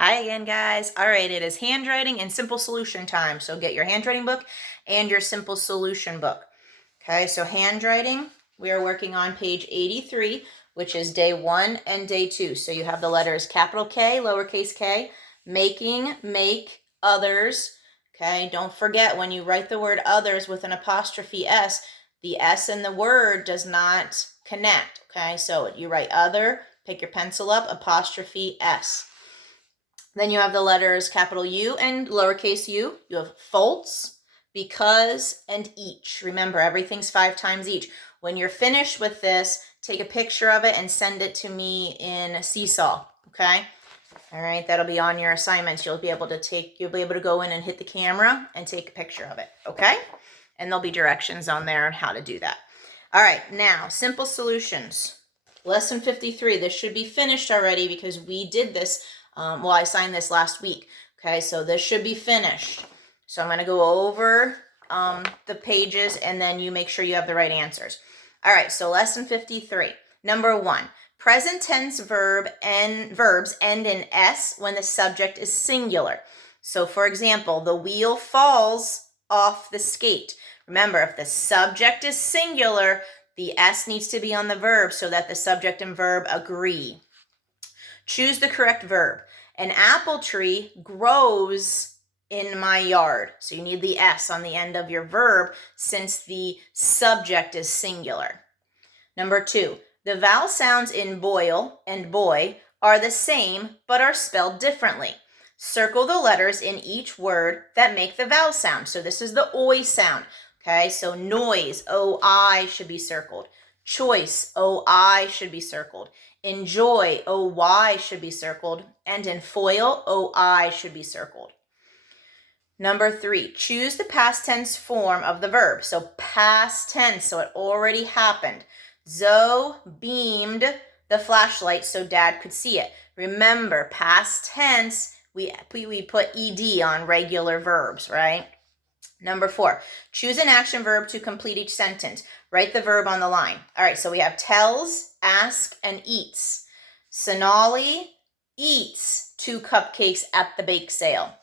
Hi again, guys. All right, it is handwriting and simple solution time. So get your handwriting book and your simple solution book. Okay, so handwriting, we are working on page 83, which is day 1 and day 2. So you have the letters capital K, lowercase k, making, make, others. Okay, don't forget when you write the word others with an apostrophe S, the S in the word does not connect. Okay, so you write other, pick your pencil up, apostrophe S. Then you have the letters capital U and lowercase u. You have faults, because, and each. Remember, everything's 5 times each. When you're finished with this, take a picture of it and send it to me in Seesaw, okay? All right, that'll be on your assignments. You'll be able to go in and hit the camera and take a picture of it, okay? And there'll be directions on there on how to do that. All right, now, simple solutions. Lesson 53, this should be finished already because we did this. I signed this last week. Okay, so this should be finished. So I'm going to go over the pages and then you make sure you have the right answers. All right, so lesson 53. Number 1, present tense verbs end in S when the subject is singular. So for example, the wheel falls off the skate. Remember, if the subject is singular, the S needs to be on the verb so that the subject and verb agree. Choose the correct verb. An apple tree grows in my yard. So you need the S on the end of your verb since the subject is singular. Number 2, the vowel sounds in boil and boy are the same but are spelled differently. Circle the letters in each word that make the vowel sound. So this is the oi sound. Okay, so noise, O-I, should be circled. Choice, O-I, should be circled. Enjoy, O-Y, should be circled. And in foil, O-I, should be circled. Number 3, choose the past tense form of the verb. So past tense, so it already happened. Zoe beamed the flashlight so Dad could see it. Remember, past tense, we put ed on regular verbs, right? Number 4, choose an action verb to complete each sentence. Write the verb on the line. All right, so we have tells, ask, and eats. Sonali eats 2 cupcakes at the bake sale.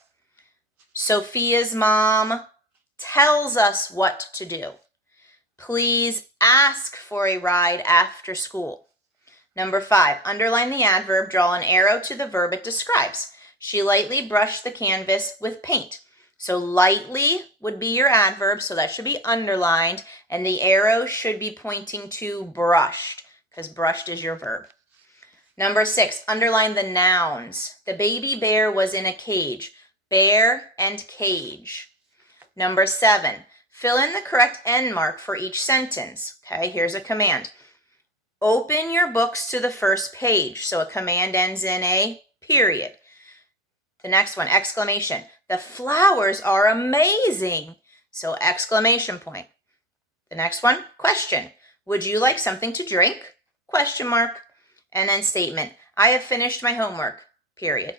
Sophia's mom tells us what to do. Please ask for a ride after school. Number 5, underline the adverb, draw an arrow to the verb it describes. She lightly brushed the canvas with paint. So lightly would be your adverb, so that should be underlined, and the arrow should be pointing to brushed, because brushed is your verb. Number 6, underline the nouns. The baby bear was in a cage. Bear and cage. Number 7, fill in the correct end mark for each sentence. Okay, here's a command. Open your books to the first page. So a command ends in a period. The next one, exclamation. The flowers are amazing. So exclamation point. The next one, question. Would you like something to drink? Question mark. And then statement. I have finished my homework. Period.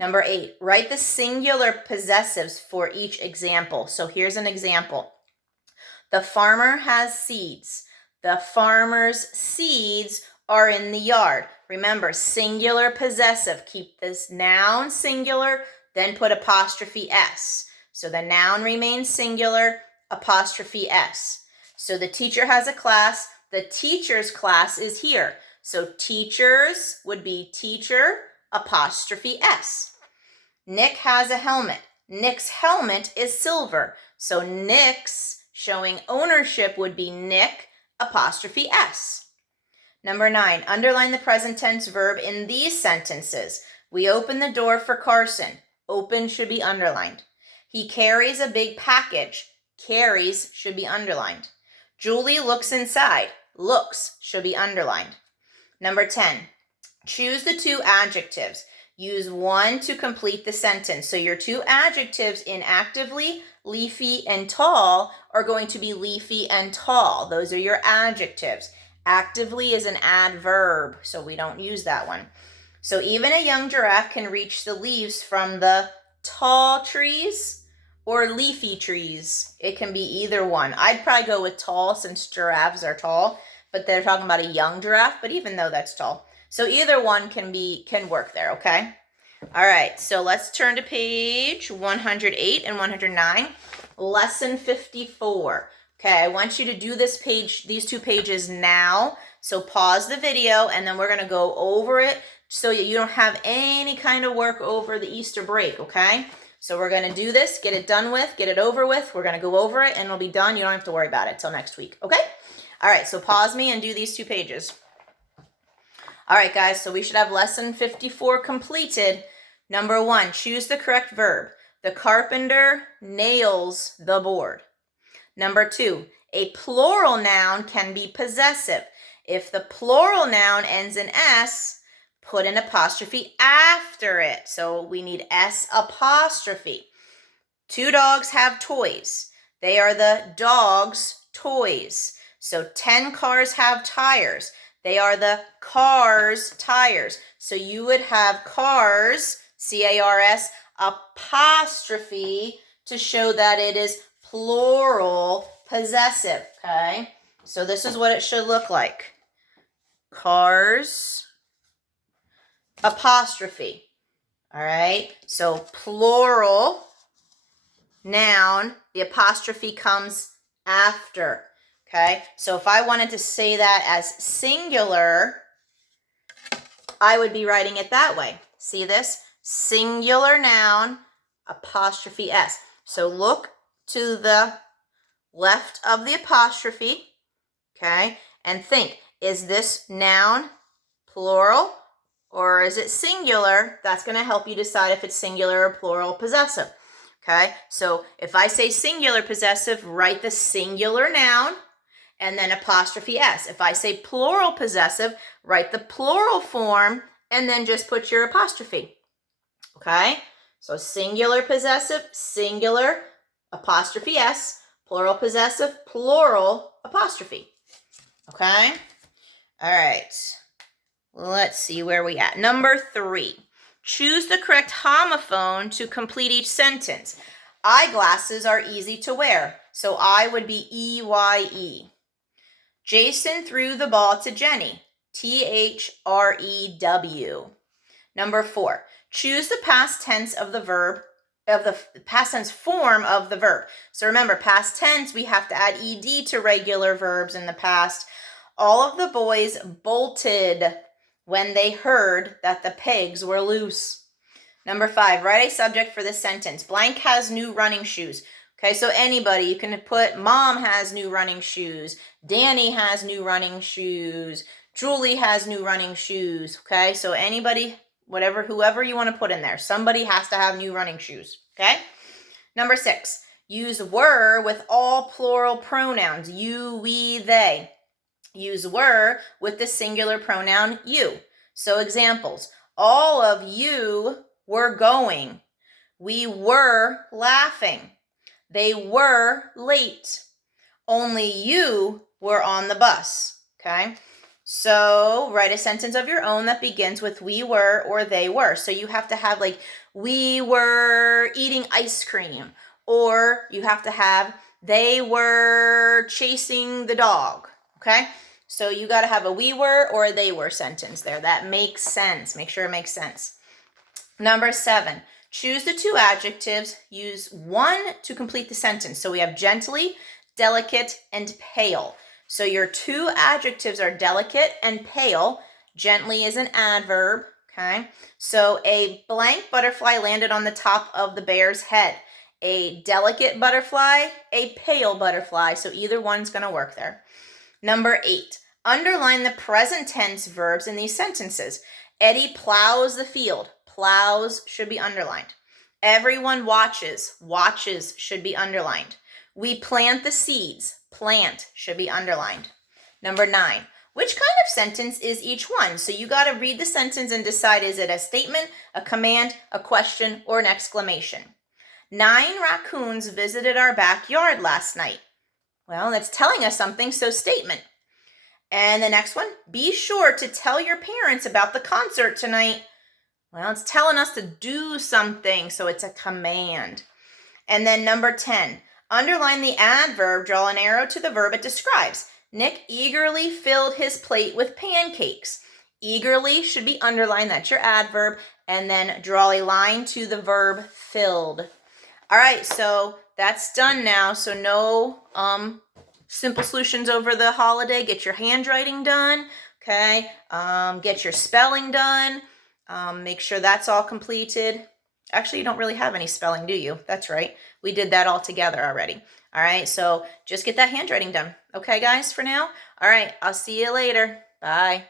Number 8, write the singular possessives for each example. So here's an example. The farmer has seeds. The farmer's seeds are in the yard. Remember, singular possessive. Keep this noun singular, then put apostrophe S. So the noun remains singular, apostrophe S. So the teacher has a class. The teacher's class is here. So teachers would be teacher, apostrophe S. Nick has a helmet. Nick's helmet is silver. So Nick's showing ownership would be Nick, apostrophe S. Number 9, underline the present tense verb in these sentences. We open the door for Carson. Open should be underlined. He carries a big package. Carries should be underlined. Julie looks inside. Looks should be underlined. Number 10, choose the 2 adjectives. Use one to complete the sentence. So your 2 adjectives in actively, leafy, and tall are going to be leafy and tall. Those are your adjectives. Actively is an adverb, so we don't use that one. So even a young giraffe can reach the leaves from the tall trees or leafy trees. It can be either one. I'd probably go with tall since giraffes are tall, but they're talking about a young giraffe, but even though that's tall. So either one can work there, okay? All right, so let's turn to page 108 and 109, lesson 54. Okay, I want you to do these 2 pages now. So pause the video and then we're going to go over it so you don't have any kind of work over the Easter break, okay? So we're going to do this, get it done with, get it over with. We're going to go over it and it'll be done. You don't have to worry about it till next week, okay? All right, so pause me and do these 2 pages. All right, guys, so we should have lesson 54 completed. Number 1, choose the correct verb. The carpenter nails the board. Number 2, a plural noun can be possessive. If the plural noun ends in S, put an apostrophe after it. So we need S apostrophe. 2 dogs have toys. They are the dog's toys. So 10 cars have tires. They are the car's tires. So you would have cars, C-A-R-S, apostrophe to show that it is plural possessive, okay? So this is what it should look like. Cars, apostrophe, all right? So plural noun, the apostrophe comes after, okay? So if I wanted to say that as singular, I would be writing it that way. See this? Singular noun, apostrophe S. So look to the left of the apostrophe, okay? And think, is this noun plural or is it singular? That's going to help you decide if it's singular or plural possessive, okay? So if I say singular possessive, write the singular noun and then apostrophe S. If I say plural possessive, write the plural form and then just put your apostrophe, okay? So singular possessive, singular, apostrophe S, plural possessive, plural, apostrophe, okay? All right, let's see where we at. Number 3, choose the correct homophone to complete each sentence. Eyeglasses are easy to wear, so I would be E-Y-E. Jason threw the ball to Jenny, T-H-R-E-W. Number 4, choose the past tense of the verb, of the past tense form of the verb. So remember, past tense, we have to add ed to regular verbs in the past. All of the boys bolted when they heard that the pegs were loose. Number 5, write a subject for this sentence. Blank has new running shoes. Okay, so anybody, you can put Mom has new running shoes. Danny has new running shoes. Julie has new running shoes. Okay, so anybody, whoever you want to put in there, somebody has to have new running shoes. Okay. Number 6, use were with all plural pronouns. You, we, they. Use were with the singular pronoun you. So examples, all of you were going. We were laughing. They were late. Only you were on the bus, okay? So write a sentence of your own that begins with we were or they were. So you have to have like, we were eating ice cream, or you have to have, they were chasing the dog, okay? So you got to have a we were or a they were sentence there. That makes sense. Make sure it makes sense. Number 7, choose the 2 adjectives. Use one to complete the sentence. So we have gently, delicate, and pale. So your 2 adjectives are delicate and pale. Gently is an adverb, okay? So a blank butterfly landed on the top of the bear's head. A delicate butterfly, a pale butterfly. So either one's going to work there. Number 8, underline the present tense verbs in these sentences. Eddie plows the field. Plows should be underlined. Everyone watches. Watches should be underlined. We plant the seeds. Plant should be underlined. Number 9, which kind of sentence is each one? So you got to read the sentence and decide, is it a statement, a command, a question, or an exclamation? 9 raccoons visited our backyard last night. Well, that's telling us something, so statement. And the next one, be sure to tell your parents about the concert tonight. Well, it's telling us to do something, so it's a command. And then number 10, underline the adverb, draw an arrow to the verb it describes. Nick eagerly filled his plate with pancakes. Eagerly should be underlined, that's your adverb. and then draw a line to the verb filled. All right, so that's done now. So no simple solutions over the holiday. Get your handwriting done, okay? Get your spelling done. Make sure that's all completed. Actually, you don't really have any spelling, do you? That's right. We did that all together already. All right, so just get that handwriting done. Okay, guys, for now? All right, I'll see you later. Bye.